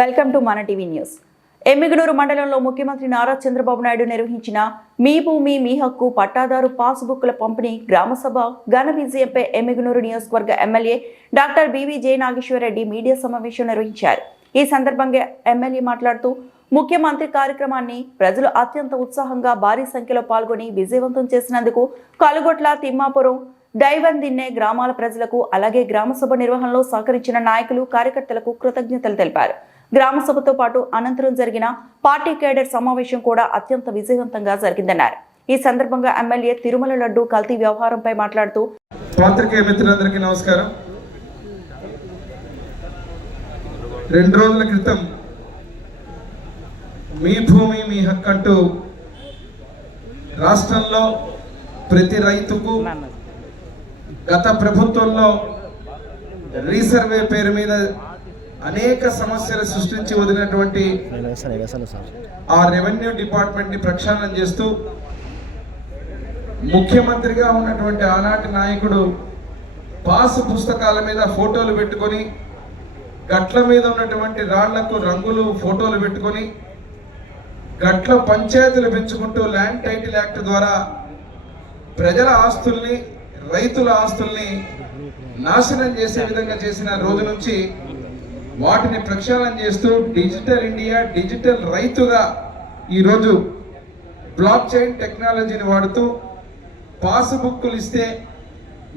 Welcome to మన TV news. Emmiganur మండలంలో ముఖ్యమంత్రి నారా చంద్రబాబు నాయుడు నిర్వహించిన మీ భూమి మీ హక్కు పట్టాదారు పాస్బుక్ల పంపిణీ గ్రామసభ ఘన విజయంపై ఎమ్మిగనూరు నియోజకవర్గ MLA doctor BV J Nageswara Reddy media సమావేశం నిర్వహించారు. ఈ సందర్భంగా ఎమ్మెల్యే మాట్లాడుతూ ముఖ్యమంత్రి కార్యక్రమాన్ని ప్రజలు అత్యంత ఉత్సాహంగా భారీ సంఖ్యలో పాల్గొని విజయవంతం చేసినందుకు కలుగొట్ల, తిమ్మాపురం, దైవందిన్నె గ్రామాల ప్రజలకు అలాగే గ్రామసభ నిర్వహణలో సహకరించిన నాయకులు, కార్యకర్తలకు కృతజ్ఞతలు తెలిపారు. గ్రామసభతో పాటు అనంతరం జరిగిన పార్టీ కేడర్ సమావేశం కూడా అత్యంత విజయవంతంగా జరిగిందన్నారు. ఈ సందర్భంగా ఎమ్మెల్యే తిరుమల లడ్డు కల్తీ వ్యవహారంపై మాట్లాడుతూ పాత్రికేయ మిత్రులందరికీ నమస్కారం. 2 రోజుల క్రితం మీ భూమి మీ హక్కు అంటూ రాష్ట్రంలో ప్రతి రైతుకు గత ప్రభుత్వంలో రీసర్వే పేరు మీద అనేక సమస్యలు సృష్టించి వదిలినటువంటి ఆ రెవెన్యూ డిపార్ట్మెంట్ ని ప్రక్షాళన చేస్తూ ముఖ్యమంత్రిగా ఉన్నటువంటి ఆనాటి నాయకుడు పాస్ పుస్తకాల మీద ఫోటోలు పెట్టుకొని, గట్ల మీద ఉన్నటువంటి రాళ్లకు రంగులు ఫోటోలు పెట్టుకొని, గట్ల పంచాయతీలు పెంచుకుంటూ ల్యాండ్ టైటిల్ యాక్ట్ ద్వారా ప్రజల ఆస్తుల్ని, రైతుల ఆస్తుల్ని నాశనం చేసే విధంగా చేసిన రోజు నుంచి వాటిని ప్రక్షాళన చేస్తూ డిజిటల్ ఇండియా, డిజిటల్ రైతుగా ఈరోజు బ్లాక్ చైన్ టెక్నాలజీని వాడుతూ పాస్బుక్లు ఇస్తే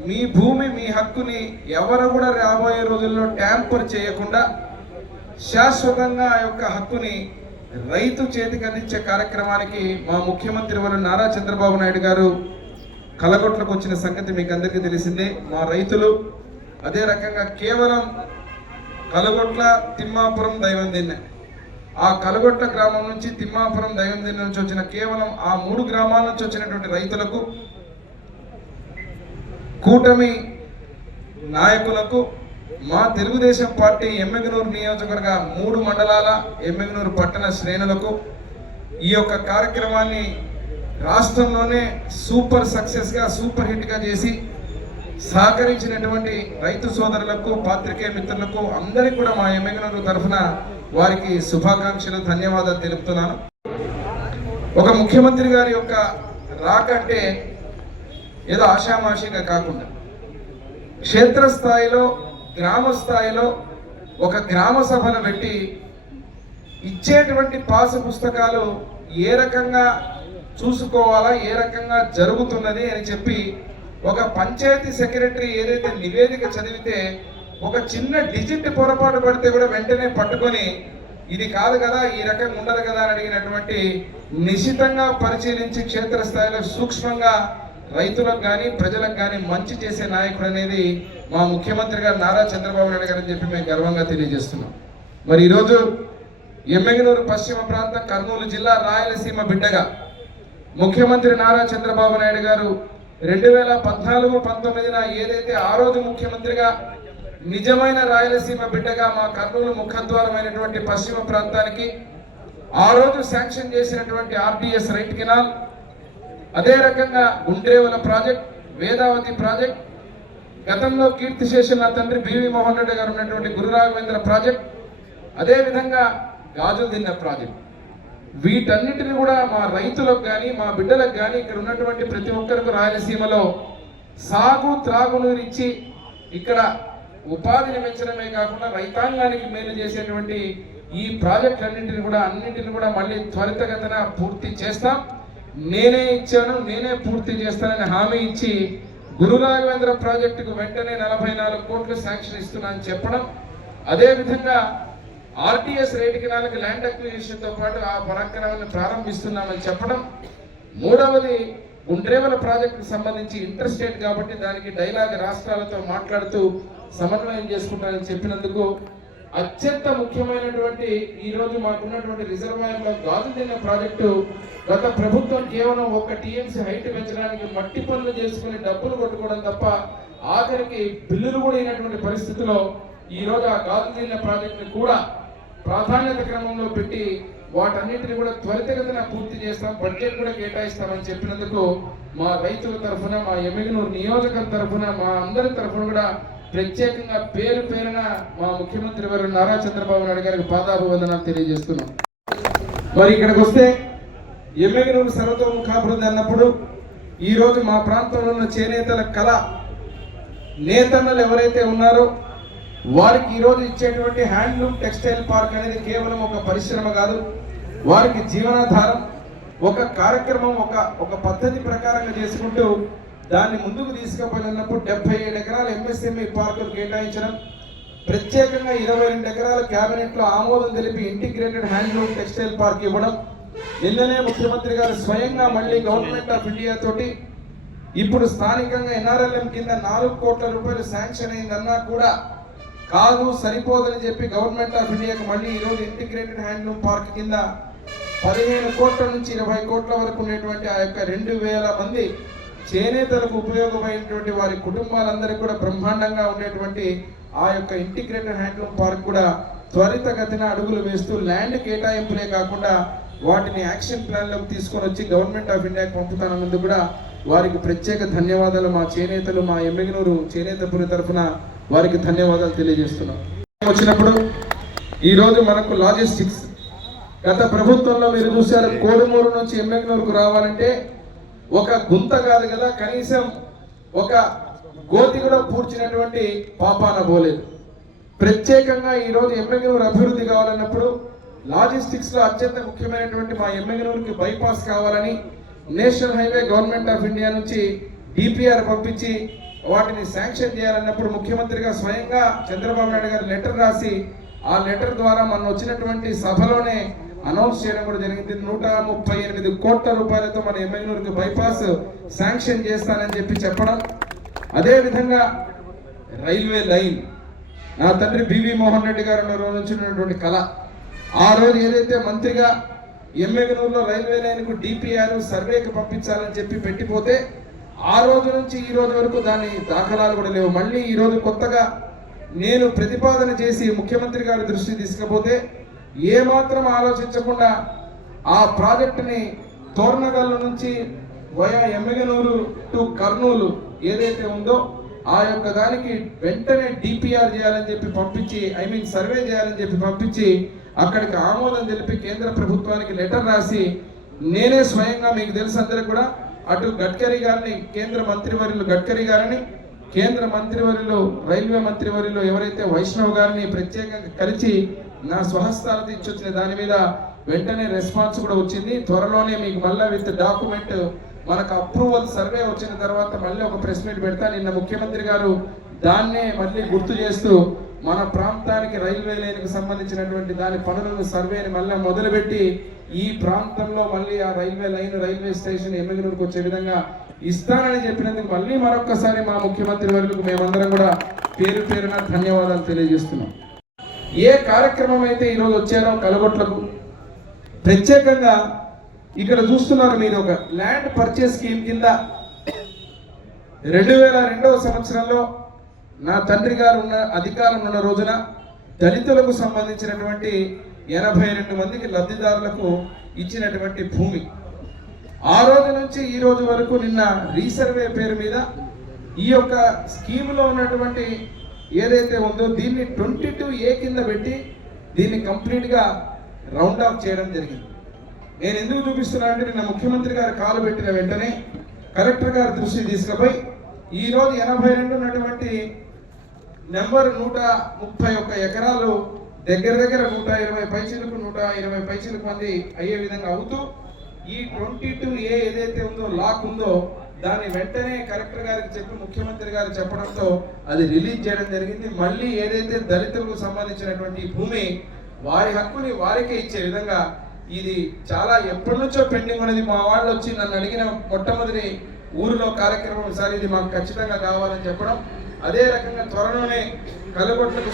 మీ భూమి మీ హక్కుని ఎవరు కూడా రాబోయే రోజుల్లో ట్యాంపర్ చేయకుండా శాశ్వతంగా ఆ యొక్క హక్కుని రైతు చేతికి అందించే కార్యక్రమానికి మా ముఖ్యమంత్రి వారు నారా చంద్రబాబు నాయుడు గారు కలగొట్లకు వచ్చిన సంగతి మీకు అందరికీ తెలిసిందే. మా రైతులు అదే రకంగా కేవలం కలగొట్ల, తిమ్మాపురం, దైవందిన్నె, ఆ కలగొట్ల గ్రామం నుంచి, తిమ్మాపురం, దైవందిన్నె నుంచి వచ్చిన కేవలం ఆ 3 గ్రామాల నుంచి వచ్చినటువంటి రైతులకు, కూటమి నాయకులకు, మా తెలుగుదేశం పార్టీ ఎమ్మిగనూరు నియోజకవర్గ 3 మండలాల ఎమ్మిగనూరు పట్టణ శ్రేణులకు ఈ యొక్క కార్యక్రమాన్ని రాష్ట్రంలోనే సూపర్ సక్సెస్గా, సూపర్ హిట్గా చేసి సహకరించినటువంటి రైతు సోదరులకు, పాత్రికేయ మిత్రులకు అందరికీ కూడా మా ఎమ్మిగనూరు తరఫున వారికి శుభాకాంక్షలు, ధన్యవాదాలు తెలుపుతున్నాను. ఒక ముఖ్యమంత్రి గారి యొక్క రాకంటే ఏదో ఆషామాషిగా కాకుండా క్షేత్రస్థాయిలో, గ్రామ స్థాయిలో ఒక గ్రామ సభను పెట్టి ఇచ్చేటువంటి పాస్ పుస్తకాలు ఏ రకంగా చూసుకోవాలా, ఏ రకంగా జరుగుతున్నది అని చెప్పి ఒక పంచాయతీ సెక్రటరీ ఏదైతే నివేదిక చదివితే ఒక చిన్న డిజిట్ పొరపాటు పడితే కూడా వెంటనే పట్టుకొని ఇది కాదు కదా, ఈ రకంగా ఉండదు కదా అని అడిగినటువంటి, నిశితంగా పరిశీలించి క్షేత్రస్థాయిలో సూక్ష్మంగా రైతులకు కానీ ప్రజలకు కానీ మంచి చేసే నాయకుడు అనేది మా ముఖ్యమంత్రి గారు నారా చంద్రబాబు నాయుడు గారు అని చెప్పి మేము గర్వంగా తెలియజేస్తున్నాం. మరి ఈరోజు ఎమ్మిగనూరు పశ్చిమ ప్రాంతం, కర్నూలు జిల్లా, రాయలసీమ బిడ్డగా ముఖ్యమంత్రి నారా చంద్రబాబు నాయుడు గారు 2014-19 ఏదైతే ఆ రోజు ముఖ్యమంత్రిగా నిజమైన రాయలసీమ బిడ్డగా మా కర్నూలు ముఖద్వారమైనటువంటి పశ్చిమ ప్రాంతానికి ఆ రోజు శాంక్షన్ చేసినటువంటి ఆర్డిఎస్ రైట్ కెనాల్, అదే రకంగా గుండ్రేవల ప్రాజెక్ట్, వేదావతి ప్రాజెక్ట్, గతంలో కీర్తిశేషులు నా తండ్రి బివి మోహన్ రెడ్డి గారు ఉన్నటువంటి గురు రాఘవేంద్ర ప్రాజెక్ట్, అదేవిధంగా గాజుల్దిన్నె ప్రాజెక్ట్, వీటన్నిటిని కూడా మా రైతులకు కానీ మా బిడ్డలకు కానీ ఇక్కడ ఉన్నటువంటి ప్రతి ఒక్కరికి రాయలసీమలో సాగు, త్రాగునీరు ఇచ్చి ఇక్కడ ఉపాధిని పెంచడమే కాకుండా రైతాంగానికి మేలు చేసేటువంటి ఈ ప్రాజెక్టులన్నింటిని కూడా అన్నింటిని కూడా మళ్ళీ త్వరితగతిన పూర్తి చేస్తాం. నేనే ఇచ్చాను, నేనే పూర్తి చేస్తానని హామీ ఇచ్చి గురు రాఘవేంద్ర ప్రాజెక్టుకు వెంటనే 44 కోట్లు శాంక్షన్ ఇస్తున్నానని చెప్పడం, అదేవిధంగా ఆర్టీఎస్ రైట్ కెనాల్కి ల్యాండ్ అక్విజిషన్తో పాటు ఆ కార్యక్రమాన్ని ప్రారంభిస్తున్నామని చెప్పడం, మూడవది గుండ్రేవల ప్రాజెక్టుకు సంబంధించి ఇంటర్స్టేట్ కాబట్టి దానికి డైలాగ్ రాష్ట్రాలతో మాట్లాడుతూ సమన్వయం చేసుకుంటానని చెప్పినందుకు, అత్యంత ముఖ్యమైనటువంటి ఈరోజు మాకున్నటువంటి రిజర్వాయర్లో గాజుల్దిన్నె ప్రాజెక్టు గత ప్రభుత్వం కేవలం 1 టీఎంసీ హైట్ పెంచడానికి మట్టి పనులు చేసుకుని డబ్బులు కొట్టుకోవడం తప్ప ఆఖరికి బిల్లులు కూడా అయినటువంటి పరిస్థితిలో ఈరోజు ఆ గాజుల్దిన్నె ప్రాజెక్టుని కూడా ప్రాధాన్యత క్రమంలో పెట్టి వాటన్నిటిని కూడా త్వరితగతిన పూర్తి చేస్తాం, బడ్జెట్ కూడా కేటాయిస్తామని చెప్పినందుకు మా రైతుల తరఫున, మా ఎమ్మిగనూరు నియోజకవర్గం తరఫున, మా అందరి తరఫున కూడా ప్రత్యేకంగా పేరు పేరున మా ముఖ్యమంత్రి వారు నారా చంద్రబాబు నాయుడు గారికి పాదాభివందనాలు తెలియజేస్తున్నాం. మరి ఇక్కడికి వస్తే ఎమ్మెగనూరు సర్వతోముఖాభివృద్ధి అన్నప్పుడు ఈరోజు మా ప్రాంతంలో ఉన్న చేనేతల కళ నేతన్నలు ఎవరైతే ఉన్నారో వారికి ఈరోజు ఇచ్చేటువంటి హ్యాండ్లూమ్ టెక్స్టైల్ పార్క్ అనేది కేవలం ఒక పరిశ్రమ కాదు, వారికి జీవనాధారం. ఒక కార్యక్రమం ఒక పద్ధతి ప్రకారంగా చేసుకుంటూ దాన్ని ముందుకు తీసుకుపోయినప్పుడు 77 ఎకరాల ఎంఎస్ఎంఈ పార్కులు కేటాయించడం, ప్రత్యేకంగా 22 ఎకరాల క్యాబినెట్లో ఆమోదం తెలిపి ఇంటిగ్రేటెడ్ హ్యాండ్లూమ్ టెక్స్టైల్ పార్క్ ఇవ్వడం. నిన్ననే ముఖ్యమంత్రి గారు స్వయంగా మళ్ళీ గవర్నమెంట్ ఆఫ్ ఇండియా తోటి ఇప్పుడు స్థానికంగా ఎన్ఆర్ఎల్ఎం కింద 4 కోట్ల రూపాయలు శాంక్షన్ అయిందన్నా కూడా కాదు, సరిపోదని చెప్పి గవర్నమెంట్ ఆఫ్ ఇండియాకి మళ్ళీ ఈరోజు ఇంటిగ్రేటెడ్ హ్యాండ్లూమ్ పార్క్ కింద 15 కోట్ల నుంచి 20 కోట్ల వరకు ఉండేటువంటి ఆ యొక్క 2000 మంది చేనేతలకు ఉపయోగమైనటువంటి వారి కుటుంబాలందరికీ కూడా బ్రహ్మాండంగా ఉండేటువంటి ఆ యొక్క ఇంటిగ్రేటెడ్ హ్యాండ్లూమ్ పార్క్ కూడా త్వరితగతిన అడుగులు వేస్తూ ల్యాండ్ కేటాయింపులే కాకుండా వాటిని యాక్షన్ ప్లాన్లోకి తీసుకొని వచ్చి గవర్నమెంట్ ఆఫ్ ఇండియాకి పంపుతానందుకు కూడా వారికి ప్రత్యేక ధన్యవాదాలు. మా చేనేతలు, మా ఎమ్మెగనూరు చేనేతపురి తరఫున వారికి ధన్యవాదాలు తెలియజేస్తున్నాం. వచ్చినప్పుడు ఈరోజు మనకు లాజిస్టిక్స్, గత ప్రభుత్వంలో మీరు చూశారు, కోడుమూరు నుంచి ఎమ్మెగనూరుకు రావాలంటే ఒక గుంత కాదు కదా, కనీసం ఒక గోతి కూడా పూడ్చినటువంటి పాపాన పోలేదు. ప్రత్యేకంగా ఈరోజు ఎమ్మెగనూరు అభివృద్ధి కావాలన్నప్పుడు లాజిస్టిక్స్ లో అత్యంత ముఖ్యమైనటువంటి మా ఎమ్మెగనూరుకి బైపాస్ కావాలని national highway government of India నుంచి డిపిఆర్ పంపించి వాటిని శాంక్షన్ చేయాలన్నప్పుడు ముఖ్యమంత్రిగా స్వయంగా చంద్రబాబు నాయుడు గారు లెటర్ రాసి ఆ లెటర్ ద్వారా మనం వచ్చినటువంటి సభలోనే అనౌన్స్ చేయడం కూడా జరిగింది. 138 కోట్ల రూపాయలతో మన ఎమ్మెగనూరుకి బైపాస్ శాంక్షన్ చేస్తానని చెప్పడం. అదేవిధంగా రైల్వే లైన్, నా తండ్రి బివి మోహన్ రెడ్డి గారు నుంచి ఉన్నటువంటి కళ, ఆ రోజు ఏదైతే మంత్రిగా ఎమ్మెగనూరులో రైల్వే లైన్కు డిపిఆర్ సర్వేకి పంపించాలని చెప్పి పెట్టిపోతే ఆ రోజు నుంచి ఈ రోజు వరకు దాని దాఖలాలు కూడా లేవు. మళ్ళీ ఈ రోజు కొత్తగా నేను ప్రతిపాదన చేసి ముఖ్యమంత్రి గారి దృష్టికి తీసుకపోతే ఏమాత్రం ఆలోచించకుండా ఆ ప్రాజెక్టుని తోర్నగల్లు నుంచి వయా ఎమ్మెగనూరు టు కర్నూలు ఏదైతే ఉందో ఆ యొక్క దానికి వెంటనే డిపిఆర్ చేయాలని చెప్పి పంపించి, సర్వే చేయాలని చెప్పి పంపించి అక్కడికి ఆమోదం తెలిపి కేంద్ర ప్రభుత్వానికి లెటర్ రాసి నేనే స్వయంగా, మీకు తెలుసు అందరికి కూడా, అటు గడ్కరీ గారిని, కేంద్ర మంత్రివర్యులు గడ్కరీ గారిని, కేంద్ర మంత్రివర్యులు రైల్వే మంత్రివర్యులు ఎవరైతే వైష్ణవ్ గారిని ప్రత్యేకంగా కలిసి నా స్వహస్తాలతో ఇచ్చొచ్చిన దాని మీద వెంటనే రెస్పాన్స్ కూడా వచ్చింది. త్వరలోనే మీకు మళ్ళీ విత్ డాక్యుమెంట్ మనకు అప్రూవల్ సర్వే వచ్చిన తర్వాత మళ్ళీ ఒక ప్రెస్ మీట్ పెడతా. నిన్న ముఖ్యమంత్రి గారు దాన్నే మళ్ళీ గుర్తు చేస్తూ మన ప్రాంతానికి రైల్వే లైన్కి సంబంధించినటువంటి దాని పనులను సర్వేని మళ్ళీ మొదలుపెట్టి ఈ ప్రాంతంలో మళ్ళీ ఆ రైల్వే లైన్, రైల్వే స్టేషన్ ఎమ్మెగనూరుకు వచ్చే విధంగా ఇస్తానని చెప్పినందుకు మళ్ళీ మరొక్కసారి మా ముఖ్యమంత్రి వర్యులకు మేమందరం కూడా పేరు పేరున ధన్యవాదాలు తెలియజేస్తున్నాం. ఏ కార్యక్రమం అయితే ఈరోజు వచ్చారో కలగొట్లకు ప్రత్యేకంగా ఇక్కడ చూస్తున్నారు మీరు, ఒక ల్యాండ్ పర్చేస్ స్కీమ్ కింద 2002వ సంవత్సరంలో నా తండ్రి గారు ఉన్న అధికారం ఉన్న రోజున దళితులకు సంబంధించినటువంటి 82 మందికి లబ్ధిదారులకు ఇచ్చినటువంటి భూమి, ఆ రోజు నుంచి ఈ రోజు వరకు నిన్న రీసర్వే పేరు మీద ఈ యొక్క స్కీమ్లో ఉన్నటువంటి ఏదైతే ఉందో దీన్ని 22A కింద పెట్టి దీన్ని కంప్లీట్గా రౌండ్ ఆఫ్ చేయడం జరిగింది. నేను ఎందుకు చూపిస్తున్నా అంటే నిన్న ముఖ్యమంత్రి గారు కాలు పెట్టిన వెంటనే కలెక్టర్ గారి దృష్టికి తీసుకుపోయి ఈరోజు 82 ఉన్నటువంటి నెంబర్ 131 ఎకరాలు దగ్గర 120 పైచీలకు 120 పైచీలకు మంది అయ్యే విధంగా అవుతూ ఈ 22A ఏదైతే ఉందో లాక్ ఉందో దాన్ని వెంటనే కలెక్టర్ గారికి చెప్పి ముఖ్యమంత్రి గారు చెప్పడంతో అది రిలీజ్ చేయడం జరిగింది. మళ్ళీ ఏదైతే దళితులకు సంబంధించినటువంటి భూమి వారి హక్కుని వారికే ఇచ్చే విధంగా ఇది చాలా ఎప్పటి నుంచో పెండింగ్ ఉన్నది. మా వాళ్ళు వచ్చి నన్ను అడిగిన మొట్టమొదటి ఊరిలో కార్యక్రమం, సార్ ఇది మాకు ఖచ్చితంగా కావాలని చెప్పడం. అదే రకంగా త్వరలోనే కలగొట్లకు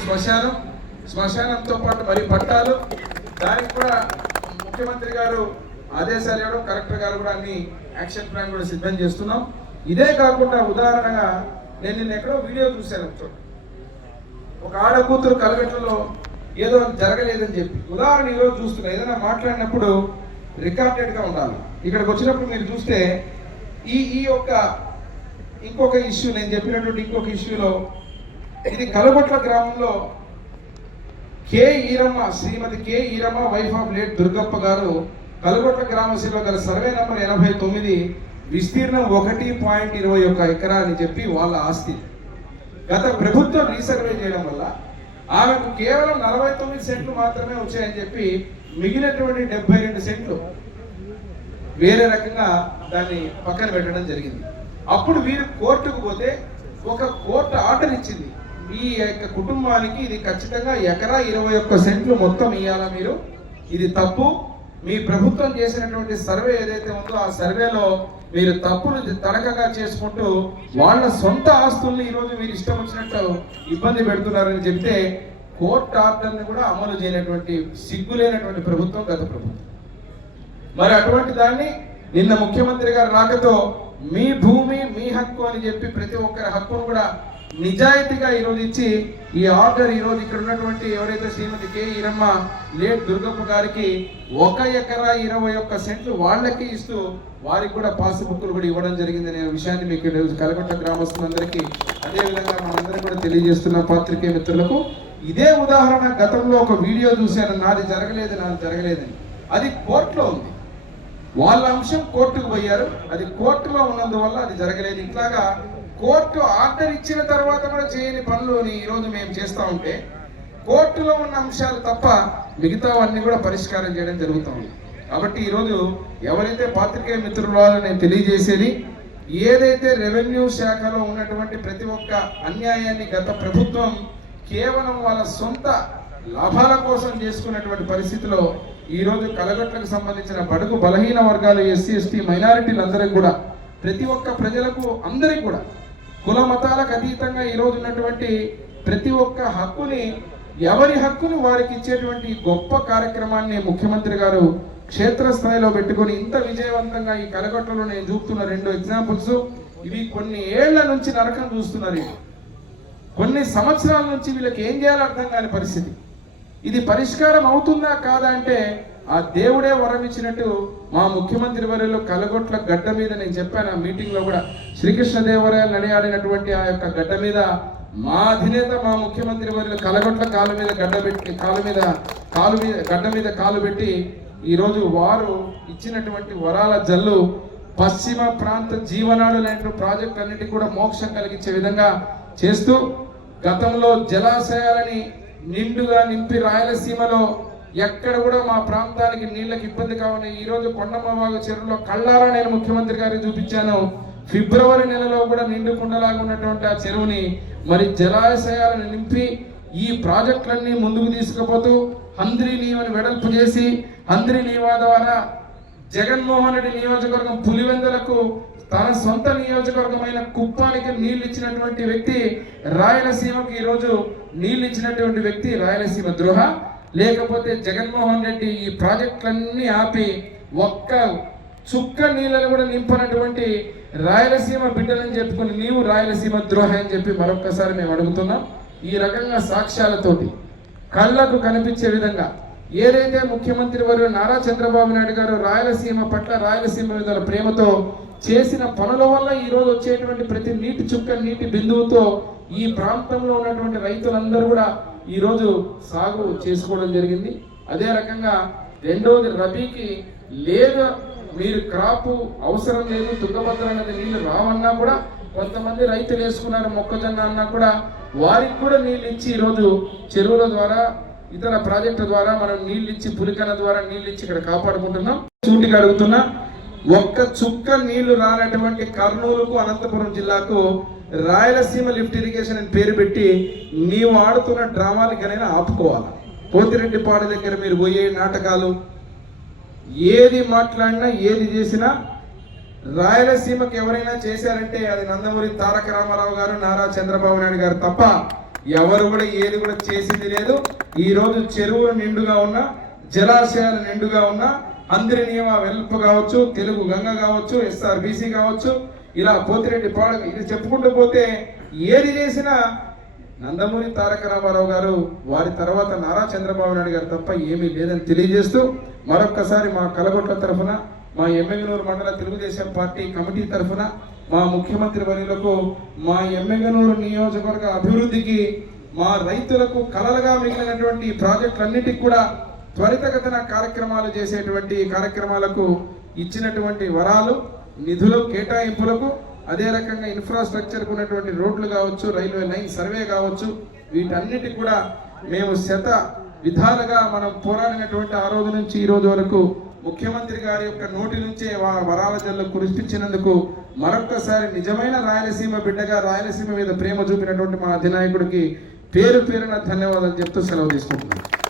శ్మశానంతో పాటు మరి పట్టాలు, దానికి కూడా ముఖ్యమంత్రి గారు ఆదేశాలు ఇవ్వడం, కలెక్టర్ గారు కూడా అన్ని యాక్షన్ ప్లాన్ కూడా సిద్ధం చేస్తున్నాం. ఇదే కాకుండా ఉదాహరణగా నేను నిన్న ఎక్కడో వీడియో చూశాను, ఒక ఆడ కూతురు కలగట్లలో ఏదో జరగలేదని చెప్పి. ఉదాహరణ ఈరోజు చూస్తున్నా, ఏదైనా మాట్లాడినప్పుడు రికార్డెడ్గా ఉండాలి. ఇక్కడికి వచ్చినప్పుడు మీరు చూస్తే ఈ యొక్క ఇంకొక ఇష్యూ, నేను చెప్పినటువంటి ఇంకొక ఇష్యూలో ఇది కలగొట్ల గ్రామంలో K Eeramma, Shrimati K Eeramma, wife of late Durgappa garu Kalagotla గ్రామశిలో గల సర్వే నంబర్ 89, విస్తీర్ణం 1.21 ఎకరా అని చెప్పి వాళ్ళ ఆస్తి. గత ప్రభుత్వం రీసర్వే చేయడం వల్ల ఆమెకు కేవలం 49 సెంట్లు మాత్రమే వచ్చాయని చెప్పి మిగిలినటువంటి 72 సెంట్లు వేరే రకంగా దాన్ని పక్కన పెట్టడం జరిగింది. అప్పుడు వీరు కోర్టుకు పోతే ఒక కోర్టు ఆర్డర్ ఇచ్చింది, ఈ యొక్క కుటుంబానికి ఇది ఖచ్చితంగా ఎకరా 21 సెంట్లు మొత్తం ఇవ్వాలా మీరు, ఇది తప్పు, మీ ప్రభుత్వం చేసినటువంటి సర్వే ఏదైతే ఉందో ఆ సర్వేలో మీరు తప్పులు తడకగా చేసుకుంటూ వాళ్ళ సొంత ఆస్తుల్ని ఈరోజు మీరు ఇష్టం వచ్చినట్టు ఇబ్బంది పెడుతున్నారని చెప్తే కోర్టు ఆర్డర్ని కూడా అమలు చేయనటువంటి సిగ్గులేనటువంటి ప్రభుత్వం గత ప్రభుత్వం. మరి అటువంటి దాన్ని నిన్న ముఖ్యమంత్రి గారు రాకతో మీ భూమి మీ హక్కు అని చెప్పి ప్రతి ఒక్కరి హక్కును కూడా నిజాయితీగా ఈరోజు ఇచ్చి ఈ ఆర్డర్ ఈరోజు ఇక్కడ ఉన్నటువంటి ఎవరైతే శ్రీమతి కే ఈరమ్మ లేట్ దుర్గప్ప గారికి 1 ఎకరా 21 సెంట్లు వాళ్ళకి ఇస్తూ వారికి కూడా పాస్ బుక్కులు కూడా ఇవ్వడం జరిగింది అనే విషయాన్ని మీకు కలగొట్ట గ్రామస్తులందరికీ అదేవిధంగా మనందరికీ కూడా తెలియజేస్తున్న పాత్రికేయ మిత్రులకు. ఇదే ఉదాహరణ గతంలో ఒక వీడియో చూశాను, నాది జరగలేదని. అది కోర్టులో ఉంది, వాళ్ళ అంశం కోర్టుకు పోయారు, అది కోర్టులో ఉన్నందువల్ల అది జరగలేదు. ఇట్లాగా కోర్టు ఆర్డర్ ఇచ్చిన తర్వాత కూడా చేయని పనులు ఈరోజు మేము చేస్తూ ఉంటే కోర్టులో ఉన్న అంశాలు తప్ప మిగతావన్నీ కూడా పరిష్కారం చేయడం జరుగుతుంది. కాబట్టి ఈరోజు ఎవరైతే పాత్రికేయ మిత్రులు నేను తెలియజేసేది, ఏదైతే రెవెన్యూ శాఖలో ఉన్నటువంటి ప్రతి ఒక్క అన్యాయాన్ని గత ప్రభుత్వం కేవలం వాళ్ళ సొంత లాభాల కోసం చేసుకున్నటువంటి పరిస్థితిలో ఈరోజు కలగట్లకు సంబంధించిన బడుగు బలహీన వర్గాలు, ఎస్సీ ఎస్టీ మైనారిటీలందరికీ కూడా ప్రతి ఒక్క ప్రజలకు అందరికీ కూడా కుల మతాలకు అతీతంగా ఈరోజు ఉన్నటువంటి ప్రతి ఒక్క హక్కుని, ఎవరి హక్కుని వారికి ఇచ్చేటువంటి గొప్ప కార్యక్రమాన్ని ముఖ్యమంత్రి గారు క్షేత్రస్థాయిలో పెట్టుకొని ఇంత విజయవంతంగా ఈ కలగొట్టలో నేను చూపుతున్న 2 ఎగ్జాంపుల్స్. ఇవి కొన్ని ఏళ్ల నుంచి నరకం చూస్తున్నారు, కొన్ని సంవత్సరాల నుంచి వీళ్ళకి ఏం చేయాలో అర్థం కాని పరిస్థితి. ఇది పరిష్కారం అవుతుందా కాదా అంటే ఆ దేవుడే వరం ఇచ్చినట్టు మా ముఖ్యమంత్రి వర్యులు కలగొట్ల గడ్డ మీద, నేను చెప్పాను ఆ మీటింగ్ లో కూడా, శ్రీకృష్ణదేవరాయలు నడియాడినటువంటి ఆ యొక్క గడ్డ మీద మా అధినేత మా ముఖ్యమంత్రి వర్యులు కలగొట్ల కాలు మీద గడ్డ మీద కాలు పెట్టి ఈరోజు వారు ఇచ్చినటువంటి వరాల జల్లు పశ్చిమ ప్రాంత జీవనాడు లాంటి ప్రాజెక్ట్ అన్నిటికీ కూడా మోక్షం కలిగించే విధంగా చేస్తూ, గతంలో జలాశయాలని నిండుగా నింపి రాయలసీమలో ఎక్కడ కూడా మా ప్రాంతానికి నీళ్ళకి ఇబ్బంది కావని ఈరోజు కొండమ్మవాగు చెరువులో కళ్ళారా నేను ముఖ్యమంత్రి గారికి చూపించాను. ఫిబ్రవరి నెలలో కూడా నిండు కుండలాగా ఉన్నటువంటి ఆ చెరువుని మరి జలాశయాలను నింపి ఈ ప్రాజెక్టులన్నీ ముందుకు తీసుకుపోతూ హంద్రీ నీవని వెడల్పు చేసి హంద్రీ నీవా ద్వారా జగన్మోహన్ రెడ్డి నియోజకవర్గం పులివెందులకు తన సొంత నియోజకవర్గమైన కుప్పానికి నీళ్లు ఇచ్చినటువంటి వ్యక్తి, రాయలసీమకు ఈరోజు నీళ్లు ఇచ్చినటువంటి వ్యక్తి రాయలసీమ ద్రోహ. లేకపోతే జగన్మోహన్ రెడ్డి ఈ ప్రాజెక్టులన్నీ ఆపి ఒక్క చుక్క నీళ్ళను కూడా నింపనటువంటి రాయలసీమ బిడ్డలని చెప్పుకుని నీవు రాయలసీమ ద్రోహ అని చెప్పి మరొక్కసారి మేము అడుగుతున్నాం. ఈ రకంగా సాక్ష్యాలతోటి కళ్ళకు కనిపించే విధంగా ఏదైతే ముఖ్యమంత్రి వారు నారా చంద్రబాబు నాయుడు గారు రాయలసీమ పట్ల, రాయలసీమ మీద ప్రేమతో చేసిన పనుల వల్ల ఈరోజు వచ్చేటువంటి ప్రతి నీటి చుక్క, నీటి బిందువుతో ఈ ప్రాంతంలో ఉన్నటువంటి రైతులందరూ కూడా ఈరోజు సాగు చేసుకోవడం జరిగింది. అదే రకంగా రెండోది రబీకి లేదు, మీరు క్రాపు అవసరం లేదు, తుంగభద్ర అనేది నీళ్లు రావన్నా కూడా కొంతమంది రైతులు వేసుకున్నారు మొక్కజొన్న అన్నా కూడా వారికి కూడా నీళ్ళు ఇచ్చి ఈరోజు చెరువుల ద్వారా ఇతర ప్రాజెక్టుల ద్వారా మనం నీళ్ళు ఇచ్చి, పులికన ద్వారా నీళ్ళు ఇచ్చి ఇక్కడ కాపాడుకుంటున్నాం. సూటిగా అడుగుతున్నా, ఒక్క చుక్క నీళ్లు రానటువంటి కర్నూలుకు, అనంతపురం జిల్లాకు రాయలసీమ లిఫ్ట్ ఇరిగేషన్ అని పేరు పెట్టి నీవు ఆడుతున్న డ్రామాలకైనా ఆపుకోవాలి. పోతిరెడ్డిపాడు దగ్గర మీరు పోయే నాటకాలు, ఏది మాట్లాడినా ఏది చేసినా రాయలసీమకు ఎవరైనా చేశారంటే అది నందమూరి తారక రామారావు గారు, నారా చంద్రబాబు నాయుడు గారు తప్ప ఎవరు కూడా ఏది కూడా చేసింది లేదు. ఈరోజు చెరువులు నిండుగా ఉన్నా, జలాశయాలు నిండుగా ఉన్నా, అందరి నియమ వెల్పు కావచ్చు, తెలుగు గంగ కావచ్చు, SRBC కావచ్చు, ఇలా పోతిరెడ్డిపాడు ఇది చెప్పుకుంటూ పోతే ఏది చేసినా నందమూరి తారక రామారావు గారు, వారి తర్వాత నారా చంద్రబాబు నాయుడు గారు తప్ప ఏమీ లేదని తెలియజేస్తూ మరొక్కసారి మా కలగొట్ల తరఫున, మా ఎమ్మెగనూరు మండల తెలుగుదేశం పార్టీ కమిటీ తరఫున, మా ముఖ్యమంత్రి వర్యులకు మా ఎమ్మెగనూరు నియోజకవర్గ అభివృద్ధికి మా రైతులకు కలలుగా మిగిలినటువంటి ప్రాజెక్టులన్నిటికీ కూడా త్వరితగతిన కార్యక్రమాలు చేసేటువంటి కార్యక్రమాలకు ఇచ్చినటువంటి వరాలు, నిధుల కేటాయింపులకు, అదే రకంగా ఇన్ఫ్రాస్ట్రక్చర్కు ఉన్నటువంటి రోడ్లు కావచ్చు, రైల్వే లైన్ సర్వే కావచ్చు, వీటన్నిటికి కూడా మేము శత విధాలుగా మనం పోరాడినటువంటి ఆ రోజు నుంచి ఈ రోజు వరకు ముఖ్యమంత్రి గారి యొక్క నోటి నుంచే వరాల జల్లు కురిపించినందుకు మరొక్కసారి నిజమైన రాయలసీమ బిడ్డగా రాయలసీమ మీద ప్రేమ చూపినటువంటి మా అధినాయకుడికి పేరు పేరున ధన్యవాదాలు చెప్తూ సెలవు తీసుకుంటున్నాను.